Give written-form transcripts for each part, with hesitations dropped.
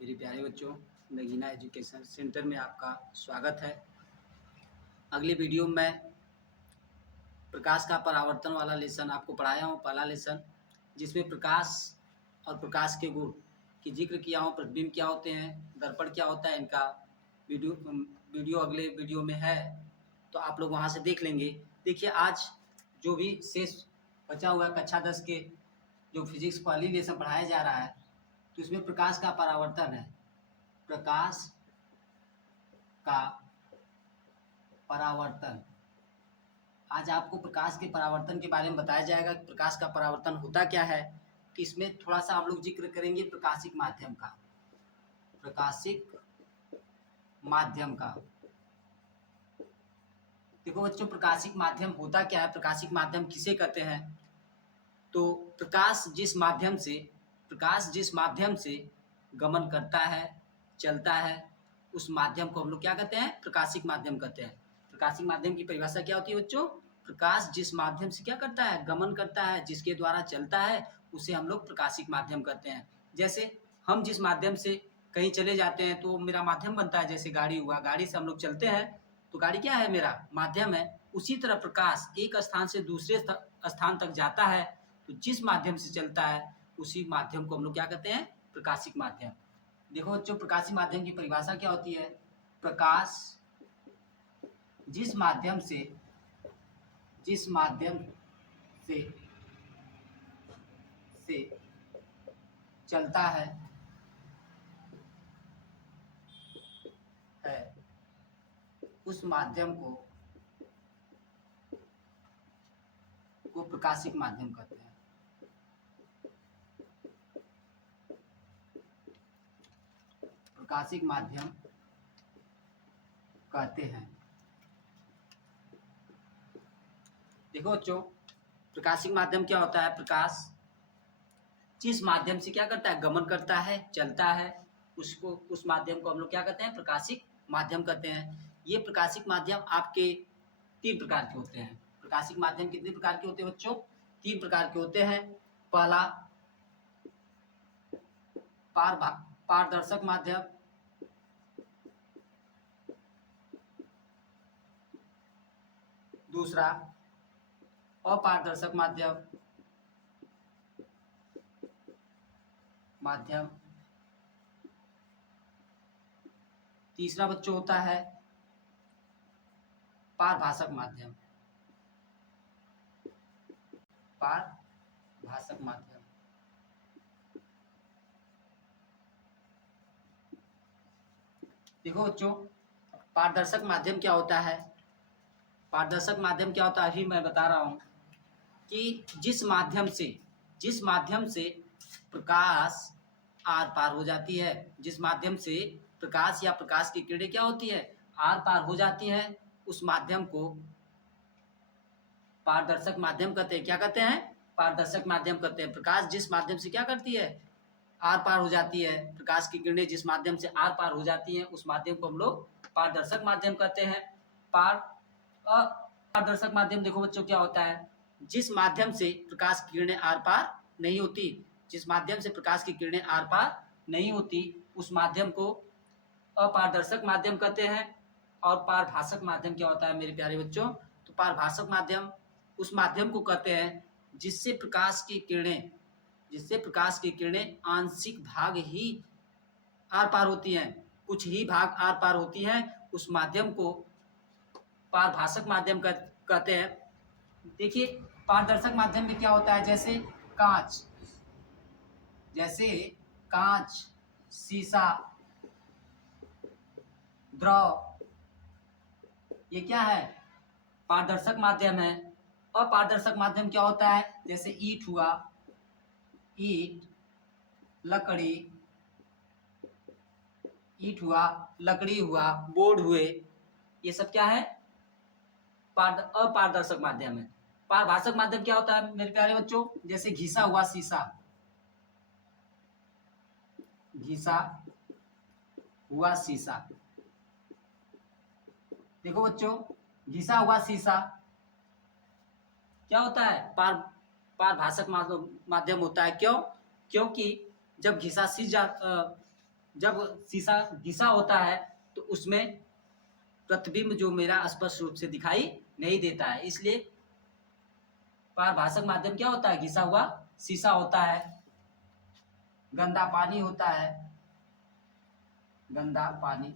मेरे प्यारे बच्चों, नगीना एजुकेशन सेंटर में आपका स्वागत है। अगले वीडियो में प्रकाश का परावर्तन वाला लेसन आपको पढ़ाया हूँ, पहला लेसन, जिसमें प्रकाश और प्रकाश के गुण की जिक्र किया हूँ। प्रतिबिंब क्या होते हैं, दर्पण क्या होता है, इनका वीडियो अगले वीडियो में है, तो आप लोग वहाँ से देख लेंगे। देखिए, आज जो भी शेष बचा हुआ कक्षा 10 के जो फिजिक्स पहली लेसन पढ़ाया जा रहा है, तो इसमें प्रकाश का परावर्तन है। प्रकाश का परावर्तन, आज आपको प्रकाश के परावर्तन के बारे में बताया जाएगा कि प्रकाश का परावर्तन होता क्या है। कि इसमें थोड़ा सा हम लोग जिक्र करेंगे प्रकाशिक माध्यम का। प्रकाशिक माध्यम का देखो बच्चों, प्रकाशिक माध्यम होता क्या है, प्रकाशिक माध्यम किसे कहते हैं। तो प्रकाश जिस माध्यम से गमन करता है, चलता है, उस माध्यम को हम लोग क्या कहते हैं, प्रकाशिक माध्यम कहते हैं। प्रकाशिक माध्यम की परिभाषा क्या होती है बच्चों, प्रकाश जिस माध्यम से क्या करता है, गमन करता है, जिसके द्वारा चलता है, उसे हम लोग प्रकाशिक माध्यम कहते हैं। जैसे हम जिस माध्यम से कहीं चले जाते हैं तो मेरा माध्यम बनता है, जैसे गाड़ी हुआ, गाड़ी से हम लोग चलते हैं तो गाड़ी क्या है, मेरा माध्यम है। उसी तरह प्रकाश एक स्थान से दूसरे स्थान तक जाता है, तो जिस माध्यम से चलता है उसी माध्यम को हम लोग क्या कहते हैं, प्रकाशिक माध्यम। देखो बच्चों, प्रकाशिक माध्यम की परिभाषा क्या होती है। प्रकाश जिस माध्यम से से चलता है उस माध्यम को प्रकाशिक माध्यम कहते हैं। प्रकाशिक माध्यम कहते हैं। देखो बच्चों, प्रकाशिक माध्यम क्या होता है। प्रकाश जिस माध्यम से क्या करता है, गमन करता है, चलता है, उस माध्यम को हम लोग क्या कहते हैं, प्रकाशिक माध्यम कहते हैं। ये प्रकाशिक माध्यम आपके 3 प्रकार के होते हैं। प्रकाशिक माध्यम कितने प्रकार के होते हैं बच्चों, 3 प्रकार के होते हैं। पहला पारदर्शक माध्यम, दूसरा अपारदर्शक माध्यम, तीसरा बच्चों होता है पारभाषक माध्यम। पारभाषक माध्यम। देखो बच्चों, पारदर्शक माध्यम क्या होता है। पारदर्शक माध्यम क्या होता है, अभी मैं बता रहा हूं कि जिस माध्यम से प्रकाश आर पार हो जाती है, जिस माध्यम से प्रकाश या प्रकाश की किरणें क्या होती है, आर पार हो जाती है, उस माध्यम को पारदर्शक माध्यम कहते हैं। क्या कहते हैं, पारदर्शक माध्यम कहते हैं। प्रकाश जिस माध्यम से क्या करती है, आर पार हो जाती है, प्रकाश की किरणें जिस माध्यम से आर पार हो जाती हैं, उस माध्यम को हम लोग पारदर्शक माध्यम कहते हैं। अपारदर्शक माध्यम देखो बच्चों क्या होता है, जिस माध्यम से प्रकाश की किरणें आर पार नहीं होती, जिस माध्यम से प्रकाश की किरणें आर पार नहीं होती, उस माध्यम को अपारदर्शक माध्यम कहते हैं। और पारभाषक माध्यम क्या होता है मेरे प्यारे बच्चों, तो पारभाषक माध्यम उस माध्यम को कहते हैं जिससे प्रकाश की किरणें आंशिक भाग ही आर पार होती हैं, कुछ ही भाग आर पार होती हैं, उस माध्यम को पारभाषक माध्यम कहते हैं। देखिए, पारदर्शक माध्यम में क्या होता है, जैसे कांच, शीशा, द्रव, ये क्या है, पारदर्शक माध्यम है। अपारदर्शक माध्यम क्या होता है, जैसे ईंट हुआ, लकड़ी हुआ, बोर्ड हुए, ये सब क्या है, अपारदर्शक माध्यम है। पारभाषक माध्यम क्या होता है मेरे प्यारे बच्चों, जैसे घिसा हुआ शीशा। देखो बच्चों, घिसा हुआ शीशा क्या होता है, पारभाषक माध्यम होता है। क्यों, क्योंकि जब घिसा जब शीशा घिसा होता है तो उसमें प्रतिबिंब जो मेरा स्पष्ट रूप से दिखाई नहीं देता है, इसलिए पारभाषक माध्यम क्या होता है? घिसा हुआ शीशा होता है। गंदा पानी होता है, गंदा पानी,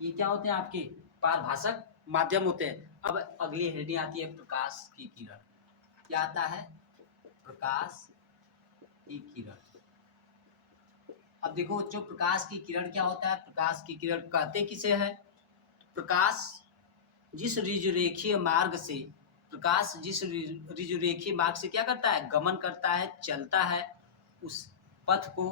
ये क्या होते हैं? आपके पारभाषक माध्यम होते हैं। अब अगली हेडिंग आती है प्रकाश की किरण। क्या आता है? प्रकाश की किरण। अब देखो बच्चों, प्रकाश की किरण क्या होता है? प्रकाश की किरण कहते किसे है? प्रकाश जिस ऋजुरेखीय मार्ग से, प्रकाश जिस ऋजुरेखीय मार्ग से क्या करता है? गमन करता है, चलता है, उस पथ को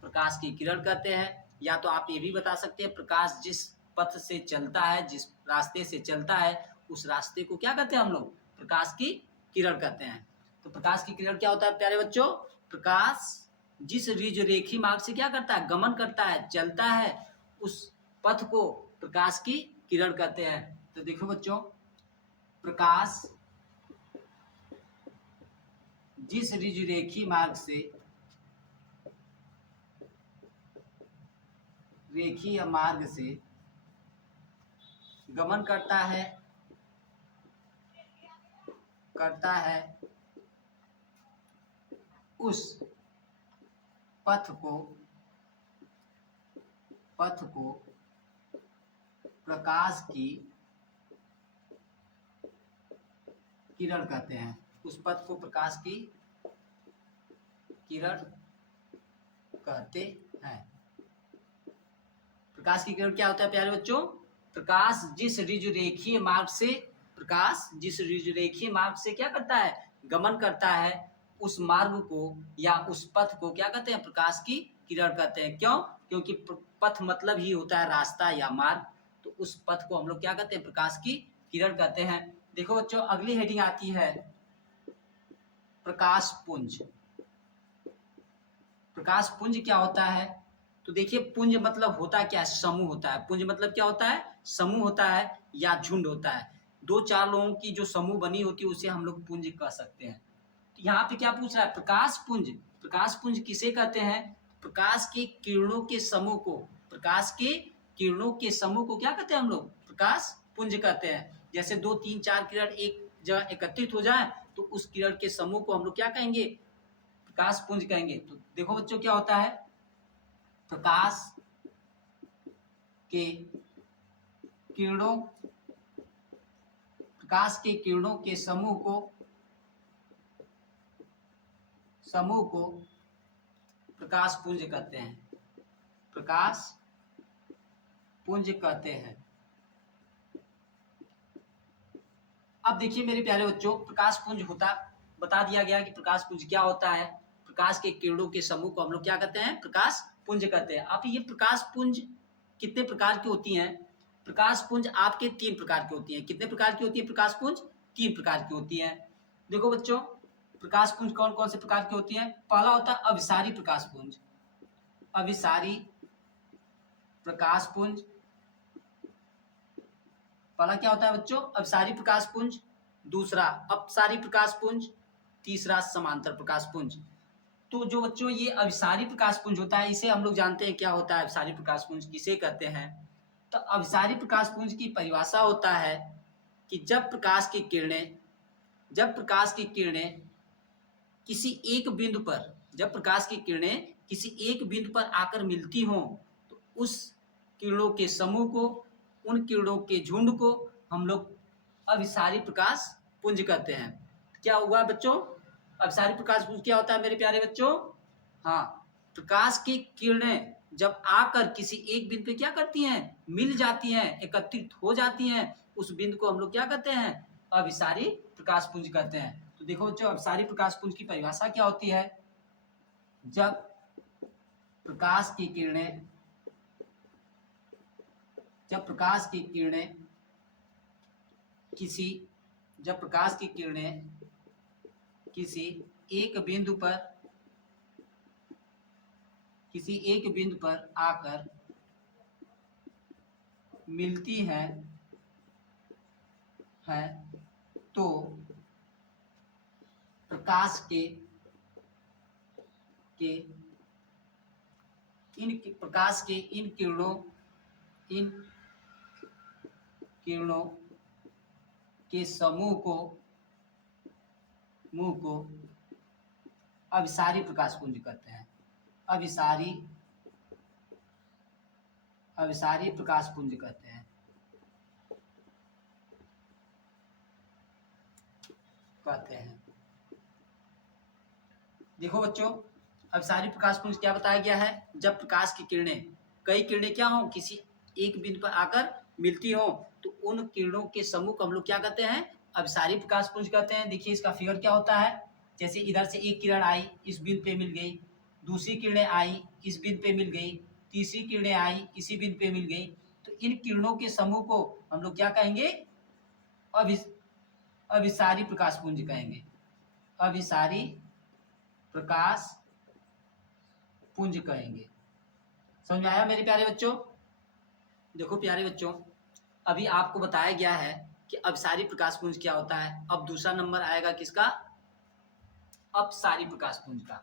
प्रकाश की किरण कहते हैं। या तो आप ये भी बता सकते हैं, प्रकाश जिस पथ से चलता है, जिस रास्ते से चलता है, उस रास्ते को क्या कहते हैं हम लोग? प्रकाश की किरण कहते हैं। तो प्रकाश की किरण क्या होता है प्यारे बच्चों? प्रकाश जिस ऋजुरेखीय मार्ग से क्या करता है? गमन करता है, चलता है, उस पथ को प्रकाश की किरण कहते हैं। तो देखो बच्चों, प्रकाश जिस ऋजुरेखीय मार्ग से, रेखीय मार्ग से गमन करता है उस पथ को प्रकाश की किरण कहते हैं। उस पथ को प्रकाश की किरण कहते हैं। प्रकाश की किरण क्या होता है प्यारे बच्चों? प्रकाश जिस ऋजुरेखीय मार्ग से, प्रकाश जिस ऋजुरेखीय मार्ग से क्या करता है? गमन करता है, उस मार्ग को या उस पथ को क्या कहते हैं? प्रकाश की किरण कहते हैं। क्यों? क्योंकि पथ मतलब ही होता है रास्ता या मार्ग, तो उस पथ को हम लोग क्या कहते हैं? प्रकाश की किरण कहते हैं। देखो बच्चों, अगली हेडिंग आती है प्रकाश पुंज। प्रकाश पुंज क्या होता है? तो देखिए, पुंज मतलब होता क्या है? समूह होता है। पुंज मतलब क्या होता है? समूह होता है या झुंड होता है। दो चार लोगों की जो समूह बनी होती है उसे हम लोग पुंज कह सकते हैं। तो यहाँ पे क्या पूछ रहा है? प्रकाश पुंज। प्रकाश पुंज किसे कहते हैं? प्रकाश के किरणों के समूह को, प्रकाश के किरणों के समूह को क्या कहते हैं हम लोग? प्रकाश पुंज कहते हैं। जैसे 2 3 4 किरण एक जगह एकत्रित हो जाए तो उस किरण के समूह को हम लोग क्या कहेंगे? प्रकाश पुंज कहेंगे। तो देखो बच्चों, क्या होता है? प्रकाश के किरणों, प्रकाश के किरणों के समूह को प्रकाश पुंज कहते हैं। प्रकाश पुंज कहते हैं। अब देखिए मेरे प्यारे बच्चों, प्रकाश पुंज होता, बता दिया गया कि प्रकाश पुंज क्या होता है। प्रकाश के किरणों के समूह को हम लोग क्या कहते हैं? प्रकाश पुंज कहते हैं। अब ये प्रकाश पुंज कितने प्रकार की होती हैं? प्रकाश पुंज आपके 3 प्रकार की होती हैं। कितने प्रकार की होती है प्रकाश पुंज? 3 प्रकार की होती हैं। देखो बच्चों, प्रकाश पुंज कौन कौन से प्रकार की होती हैं? पहला होता है अभिसारी प्रकाश पुंज। अभिसारी प्रकाश पुंज, पहला क्या होता है बच्चों? अभिसारी प्रकाश पुंज। दूसरा अपसारी प्रकाश पुंज। तीसरा समांतर प्रकाश पुंज। तो जो बच्चों ये अभिसारी प्रकाश पुंज होता है, इसे हम लोग जानते हैं क्या होता है अभिसारी प्रकाश पुंज, किसे कहते हैं? तो अभिसारी प्रकाश पुंज की परिभाषा होता है कि जब प्रकाश की किरणें किसी एक बिंदु पर, जब प्रकाश की किरणें किसी एक बिंदु पर आकर मिलती हों तो उस किरणों के समूह को, उन किरणों के झुंड को हम लोग अभिसारी प्रकाश पुंज कहते हैं। क्या हुआ बच्चों? अभिसारी प्रकाश पुंज क्या होता है मेरे प्यारे बच्चों? हाँ, प्रकाश की किरणें जब आकर किसी एक बिंदु पे क्या करती हैं? मिल जाती हैं, एकत्रित हो जाती हैं, उस बिंदु को हम लोग क्या कहते हैं? अभिसारी प्रकाश पुंज कहते हैं। तो देखो बच्चों, अभिसारी प्रकाश पुंज की परिभाषा क्या होती है? जब प्रकाश की किरणें जब प्रकाश की किरणें किसी जब प्रकाश की किरणें किसी एक बिंदु पर आकर मिलती हैं तो प्रकाश के प्रकाश के इन किरणों के समूह को अभिसारी प्रकाश पुंज कहते हैं। अभिसारी प्रकाश पुंज कहते हैं। देखो बच्चों, अभिसारी प्रकाश पुंज क्या बताया गया है? जब प्रकाश की किरणें, कई किरणें क्या हो, किसी एक बिंदु पर आकर मिलती हो, तो उन किरणों के समूह को हम लोग क्या कहते हैं? अभिसारी प्रकाश पुंज कहते हैं। देखिए इसका फिगर क्या होता है। जैसे इधर से एक किरण आई, इस बिंदु पे मिल गई, दूसरी किरणें आई, इस बिंदु पे मिल गई, तीसरी किरणें आई, इसी बिंदु पे मिल गई, तो इन किरणों के समूह को हम लोग क्या कहेंगे? अभिसारी प्रकाश पुंज कहेंगे। अभिसारी प्रकाश पुंज कहेंगे। समझ में आया मेरे प्यारे बच्चों? देखो प्यारे बच्चों, अभी आपको बताया गया है कि अभिसारी प्रकाश पुंज क्या होता है। अब दूसरा नंबर आएगा किसका? अपसारी प्रकाश पुंज का।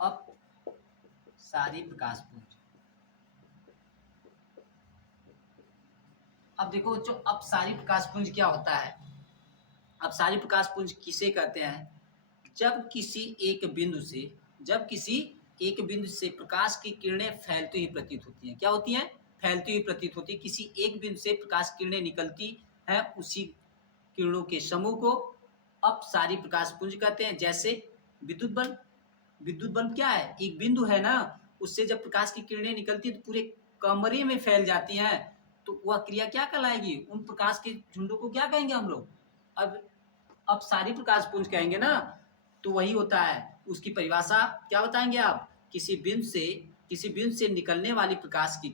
अपसारी प्रकाश पुंज। अब देखो बच्चों, अपसारी प्रकाश पुंज क्या होता है? अपसारी प्रकाश पुंज किसे कहते हैं? जब किसी एक बिंदु से प्रकाश की किरणें फैलती हुई प्रतीत होती हैं। क्या होती हैं? फैलती हुई प्रतीत होती है। किसी एक बिंदु से प्रकाश किरणें निकलती हैं, उसी किरणों के समूह को अपसारी प्रकाश पुंज कहते हैं। जैसे विद्युत बल्ब क्या है? एक बिंदु है ना, उससे जब प्रकाश की किरणें निकलती है तो पूरे कमरे में फैल जाती हैं, तो वह क्रिया क्या कहलाएगी? उन प्रकाश के झुंडों को क्या कहेंगे हम लोग? अब अपसारी प्रकाश पुंज कहेंगे ना। तो वही होता है। उसकी परिभाषा क्या बताएंगे आप? किसी बिंदु से निकलने वाली प्रकाश की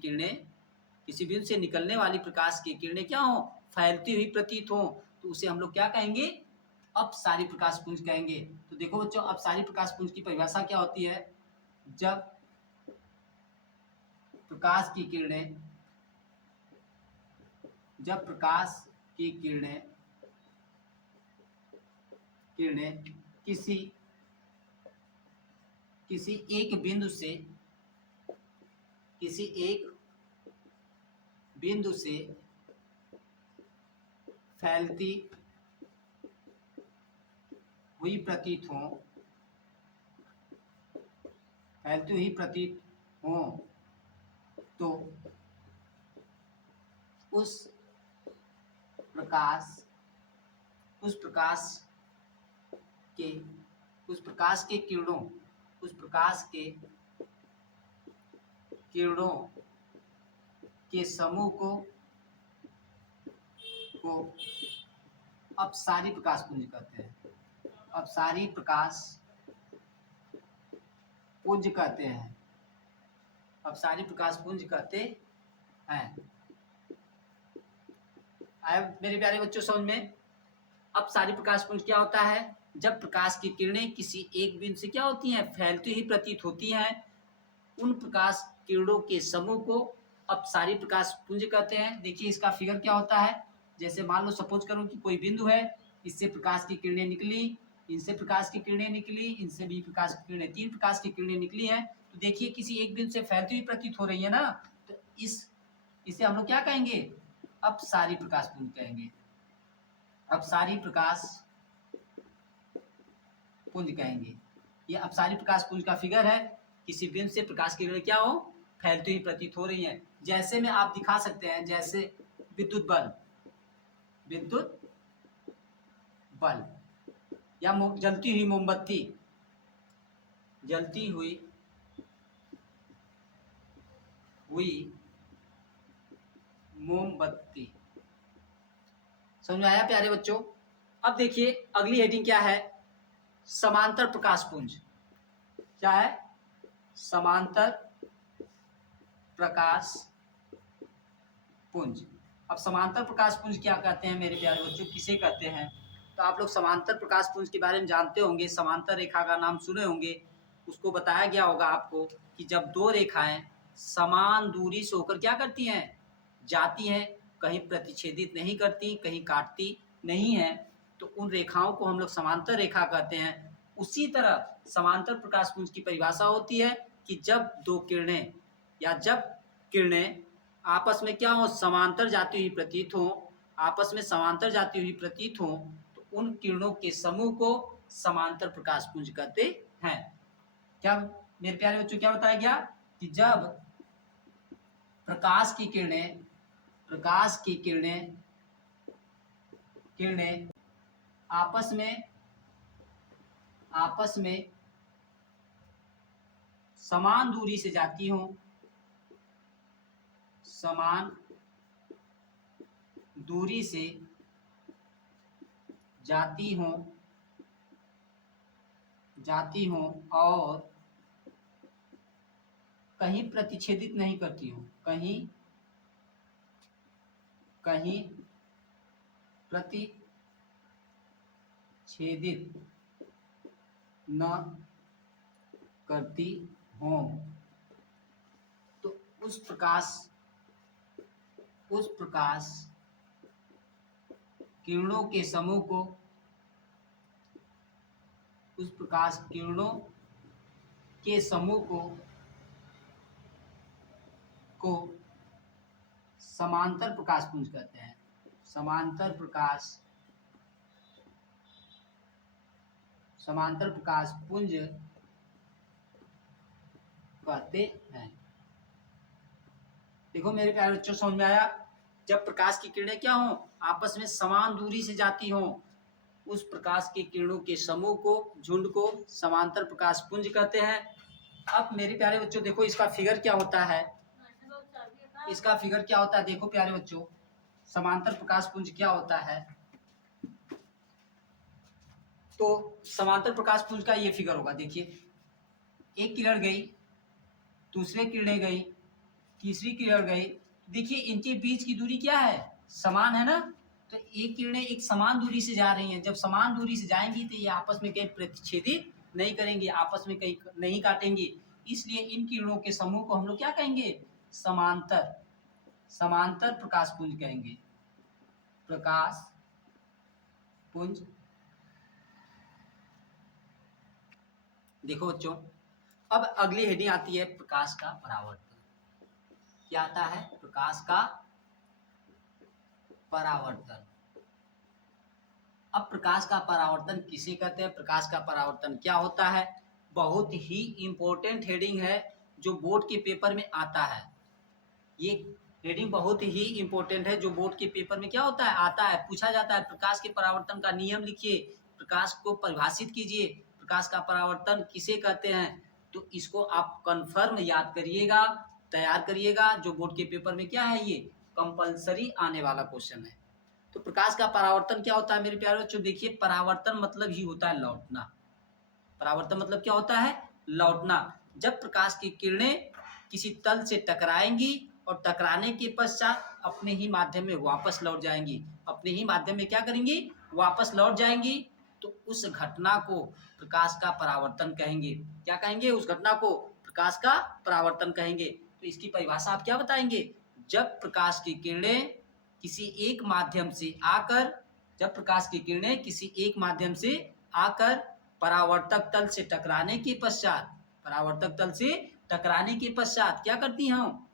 किरणें क्या हो? फैलती हुई प्रतीत हो, तो उसे हम लोग क्या कहेंगे? अपसारी प्रकाश पुंज कहेंगे। तो देखो बच्चों, अपसारी प्रकाश पुंज की परिभाषा क्या होती है? जब प्रकाश की किरणें किसी एक बिंदु से फैलती हुई प्रतीत हो, तो उस प्रकाश के किरणों के समूह को अपसारी प्रकाश पुंज कहते हैं। अपसारी प्रकाश पुंज कहते हैं। अपसारी प्रकाश पुंज कहते हैं। आया मेरे प्यारे बच्चों समझ में? अपसारी प्रकाश पुंज क्या होता है? जब प्रकाश की किरणें किसी एक बिंदु से क्या होती हैं? फैलती हुई प्रतीत होती हैं, उन प्रकाश किरणों के समूह को अपसारी प्रकाश पुंज कहते हैं। देखिए इसका फिगर क्या होता है। जैसे मान लो सपोज करो कि कोई बिंदु है, इससे प्रकाश की किरणें निकली, इनसे प्रकाश की किरणें निकली, इनसे भी प्रकाश की किरणें, 3 प्रकाश की किरणें निकली हैं। तो देखिए किसी एक बिंदु से फैलती हुई प्रतीत हो रही है ना, तो इसे हम लोग क्या कहेंगे? अपसारी प्रकाश पुंज कहेंगे। अपसारी प्रकाश पुंज कहेंगे। ये अपसारी प्रकाश पुंज का फिगर है। किसी बिंदु से प्रकाश की किरणें क्या हो? फैलती हुई प्रतीत हो रही हैं। जैसे में आप दिखा सकते हैं, जैसे विद्युत बल्ब या जलती हुई मोमबत्ती। समझ में आया प्यारे बच्चों? अब देखिए अगली हेडिंग क्या है? समांतर प्रकाश पुंज। क्या है? समांतर प्रकाश पुंज। अब समांतर प्रकाश पुंज क्या कहते हैं मेरे प्यारे बच्चों? किसे कहते हैं? तो आप लोग समांतर प्रकाश पुंज के बारे में जानते होंगे। समांतर रेखा का नाम सुने होंगे। उसको बताया गया होगा आपको कि जब दो रेखाएं समान दूरी से होकर क्या करती हैं? जाती हैं, कहीं प्रतिच्छेदित नहीं करती, कहीं काटती नहीं है, तो उन रेखाओं को हम लोग समांतर रेखा कहते हैं। उसी तरह समांतर प्रकाश पुंज की परिभाषा होती है कि जब दो किरणें या जब किरणें आपस में क्या हो, समांतर जाती हुई प्रतीत हो, आपस में समांतर जाती हुई प्रतीत हो, तो उन किरणों के समूह को समांतर प्रकाश पुंज कहते हैं। क्या मेरे प्यारे बच्चों क्या बताया गया कि जब प्रकाश की किरणें आपस में समान दूरी से जाती हों, समान दूरी से जाती हों और कहीं प्रतिच्छेदित नहीं करती हों, कहीं प्रतिच्छेदित न करती हों, तो उस प्रकाश किरणों के समूह को समांतर प्रकाश पुंज कहते हैं। समांतर प्रकाश पुंज कहते हैं। देखो मेरे प्यारे बच्चों, समझ में आया? जब प्रकाश की किरणें क्या हों, आपस में समान दूरी से जाती हों, उस प्रकाश की किरणों के समूह को, झुंड को समांतर प्रकाश पुंज कहते हैं। अब मेरे प्यारे बच्चों देखो इसका फिगर क्या होता है, देखो प्यारे बच्चों, समांतर प्रकाश पुंज क्या होता है। तो समांतर प्रकाश पुंज का ये फिगर होगा। देखिए, एक किरण गई, दूसरे किरणें गई, तीसरी किरण गई। देखिए इनके बीच की दूरी क्या है, समान है ना। तो एक किरणें एक समान दूरी से जा रही हैं। जब समान दूरी से जाएंगी तो ये आपस में कहीं प्रतिच्छेदित नहीं करेंगे, आपस में कहीं नहीं काटेंगे। इसलिए इन किरणों के समूह को हम लोग क्या कहेंगे, समांतर प्रकाश पुंज कहेंगे। प्रकाश पुंज। देखो बच्चों, अब अगली हेडिंग आती है प्रकाश का परावर्तन। क्या आता है, प्रकाश का परावर्तन। अब प्रकाश का परावर्तन किसे कहते हैं, प्रकाश का परावर्तन क्या होता है, बहुत ही इंपॉर्टेंट हेडिंग है जो बोर्ड के पेपर में आता है। ये हेडिंग बहुत ही इंपॉर्टेंट है जो बोर्ड के पेपर में क्या होता है, आता है, पूछा जाता है। प्रकाश के परावर्तन का नियम लिखिए, प्रकाश को परिभाषित कीजिए, प्रकाश का परावर्तन किसे कहते हैं। तो इसको आप कंफर्म याद करिएगा, तैयार करिएगा। जो बोर्ड के पेपर में क्या है, ये कंपलसरी आने वाला क्वेश्चन है। तो प्रकाश का परावर्तन क्या होता है मेरे प्यारे बच्चों, देखिए परावर्तन मतलब ही होता है लौटना। परावर्तन मतलब क्या होता है, लौटना। जब प्रकाश की किरणें किसी तल से टकराएंगी और टकराने के पश्चात अपने ही माध्यम में वापस लौट जाएंगी, अपने ही माध्यम में क्या करेंगी, वापस लौट जाएंगी, तो उस घटना को प्रकाश का परावर्तन कहेंगे। क्या कहेंगे, उस घटना को प्रकाश का परावर्तन कहेंगे। तो इसकी परिभाषा आप क्या बताएंगे, जब प्रकाश की किरणें किसी एक माध्यम से आकर, जब प्रकाश की किरणें किसी एक माध्यम से आकर परावर्तक तल से टकराने के पश्चात क्या करती हूँ,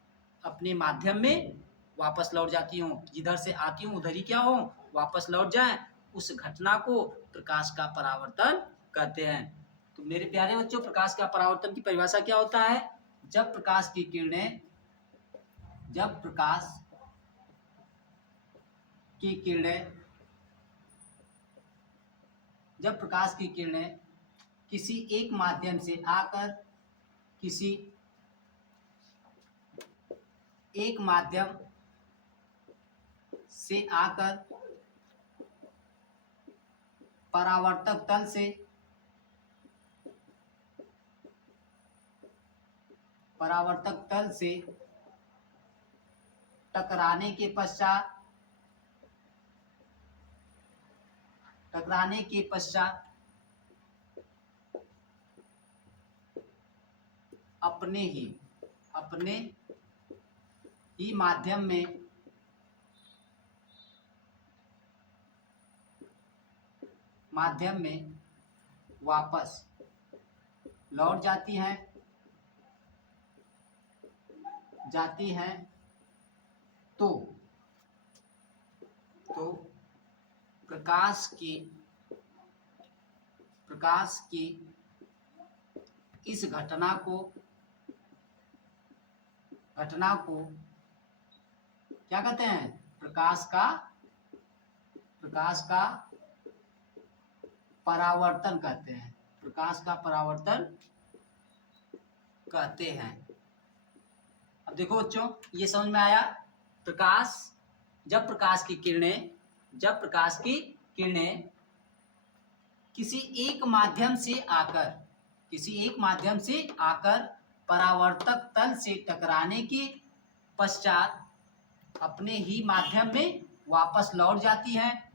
अपने माध्यम में वापस लौट जाती हूँ। जिधर से आती हूँ उधर ही क्या हो, वापस लौट जाए, उस घटना को प्रकाश का परावर्तन कहते हैं। तो मेरे प्यारे बच्चों, प्रकाश का परावर्तन की परिभाषा क्या होता है, जब प्रकाश की किरणें किसी एक माध्यम से आकर, किसी एक माध्यम से आकर परावर्तक तल से टकराने के पश्चात अपने ही माध्यम में वापस लौट जाती हैं, जाती हैं तो प्रकाश की इस घटना को क्या कहते हैं? प्रकाश का परावर्तन कहते हैं। प्रकाश का परावर्तन कहते हैं। अब देखो बच्चों, ये समझ में आया? जब प्रकाश की किरणें किसी एक माध्यम से आकर परावर्तक तल से टकराने के पश्चात अपने ही माध्यम में वापस लौट जाती हैं,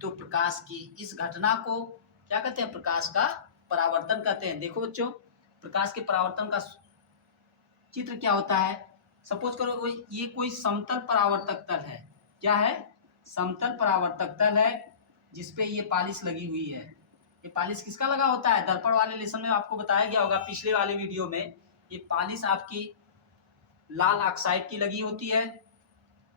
तो प्रकाश की इस घटना को क्या कहते हैं? प्रकाश का परावर्तन कहते हैं। देखो बच्चों, प्रकाश के परावर्तन का चित्र क्या होता है? सपोज करो ये कोई समतल परावर्तक तल है। क्या है? समतल परावर्तक तल है, जिसपे ये पॉलिश लगी हुई है। ये पॉलिश किसका लगा होता है? दर्पण वाले लेसन में आपको बताया गया होगा पिछले वाले वीडियो में। ये पॉलिश आपकी लाल ऑक्साइड की लगी होती है,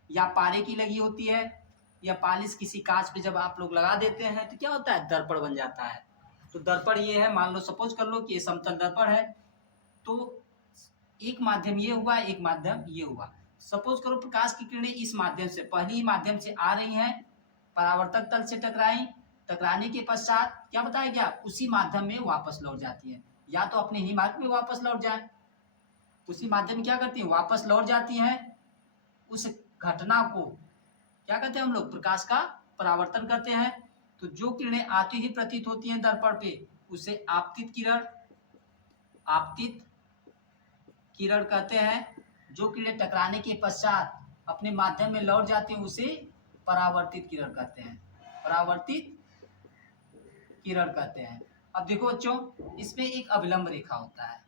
या पारे की लगी होती है, या पॉलिश किसी कांच पे जब आप लोग लगा देते हैं तो क्या होता है? दर्पण बन जाता है। तो दर्पण ये है, मान लो सपोज कर लो कि ये समतल दर्पण है, तो एक माध्यम ये हुआ, एक माध्यम ये हुआ। सपोज करो प्रकाश की किरणें इस माध्यम से, पहली माध्यम से आ रही हैं, परावर्तक तल से टकराने के पश्चात क्या बताया गया? उसी माध्यम में वापस लौट जाती है, या तो अपने ही मार्ग में वापस लौट जाए, उसी माध्यम में क्या करती है? वापस लौट जाती हैं। उस घटना को क्या कहते हैं हम लोग? प्रकाश का परावर्तन करते हैं। तो जो किरणें आती ही प्रतीत होती हैं दर्पण पे, उसे आपतित किरण कहते हैं। जो किरणें टकराने के पश्चात अपने माध्यम में लौट जाती हैं, उसे परावर्तित किरण कहते हैं। अब देखो बच्चों, इसमें एक अभिलंब रेखा होता है।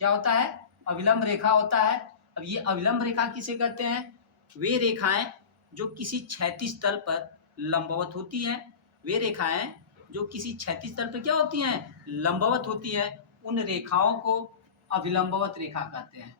क्या होता है? अभिलंब रेखा होता है। अब ये अभिलंब रेखा किसे कहते हैं? वे रेखाएं जो किसी क्षैतिज तल पर लंबवत होती हैं। वे रेखाएं जो किसी क्षैतिज तल पर क्या होती हैं? लंबवत होती है। उन रेखाओं को अभिलंबवत रेखा कहते हैं।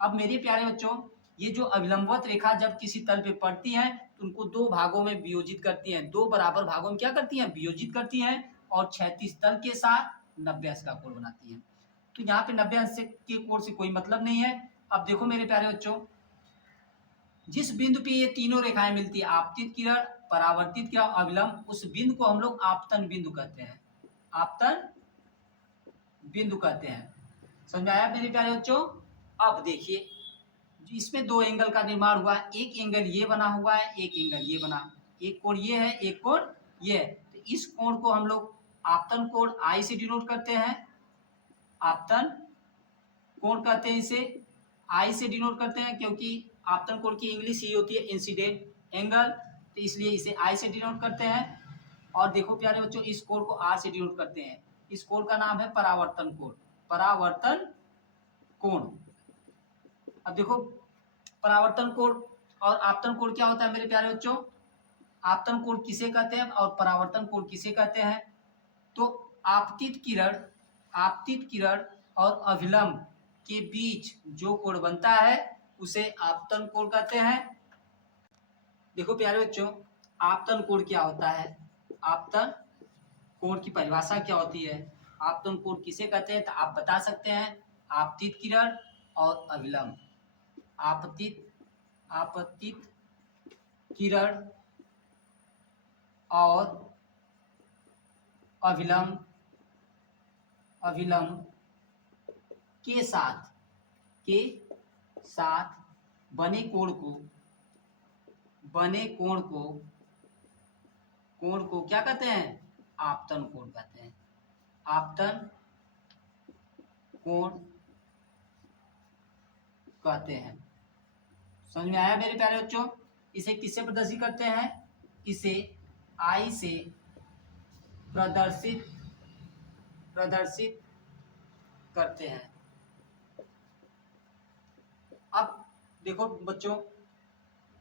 अब मेरे प्यारे बच्चों, ये जो अभिलंबवत रेखा जब किसी तल पे पड़ती हैं, तो उनको दो भागों में वियोजित करती हैं। दो बराबर भागों में क्या करती हैं? वियोजित करती हैं, और क्षैतिज तल के साथ 90 अंश का कोण बनाती हैं। तो यहाँ पे 90 अंश के कोण से कोई मतलब नहीं है। अब देखो मेरे प्यारे बच्चों, जिस बिंदु पे ये तीनों रेखाएं मिलती है, आपतित किरण, परावर्तित किरण, अभिलंब, उस बिंदु को हम लोग आपतन बिंदु कहते हैं। समझ में आया मेरे प्यारे बच्चों? अब देखिए, इसमें दो एंगल का निर्माण हुआ है। एक एंगल ये बना हुआ है, एक एंगल ये बना, एक कोण ये है, एक कोण ये है। तो इस कोण को हम लोग आपतन कोण I से डिनोट करते हैं। आपतन कोण कहते हैं इसे, I से डिनोट करते हैं, क्योंकि आपतन कोण की इंग्लिश ही होती है इंसिडेंट एंगल, तो इसलिए इसे I से डिनोट करते हैं। और देखो प्यारे बच्चों, इस कोण को R से डिनोट करते हैं। इस कोण का नाम है परावर्तन कोण। अब देखो, परावर्तन कोण और आपतन कोण क्या होता है मेरे प्यारे बच्चों? आपतन कोण किसे कहते हैं और परावर्तन कोण किसे कहते हैं? तो आपतित किरण और अभिलंब के बीच जो कोण बनता है, उसे आपतन कोण कहते हैं। देखो प्यारे बच्चों, आपतन कोण क्या होता है? आपतन कोण की परिभाषा क्या होती है? आपतन कोण किसे कहते हैं? तो आप बता सकते हैं, आपतित किरण और अभिलंब। आपतित किरण और अभिलंब के साथ बने कोण को क्या कहते हैं? आपतन कोण कहते हैं। आपतन कोण कहते हैं। समझ में आया मेरे प्यारे बच्चों? इसे किससे प्रदर्शित करते हैं? इसे I से प्रदर्शित करते हैं। अब देखो बच्चों,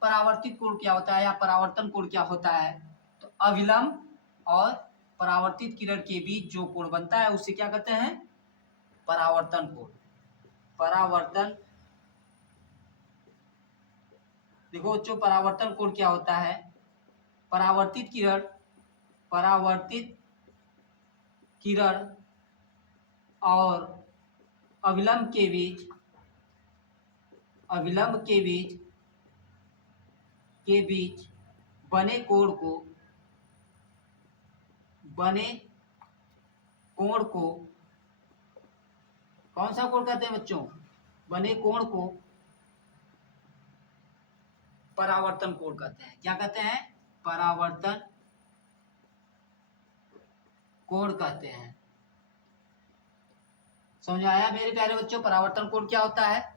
परावर्तित कोण क्या होता है या परावर्तन कोण क्या होता है? तो अभिलंब और परावर्तित किरण के बीच जो कोण बनता है, उसे क्या कहते हैं? परावर्तन कोण। परावर्तन, देखो बच्चों परावर्तन कोण क्या होता है? परावर्तित किरण, परावर्तित किरण और अविलंब के बीच, अविलंब के बीच बने कोण को, बने कोण को कौन सा कोण कहते हैं बच्चों? बने कोण को परावर्तन कोण कहते हैं। क्या कहते हैं? परावर्तन कोण कहते हैं। समझ आया मेरे प्यारे बच्चों परावर्तन कोण क्या होता है?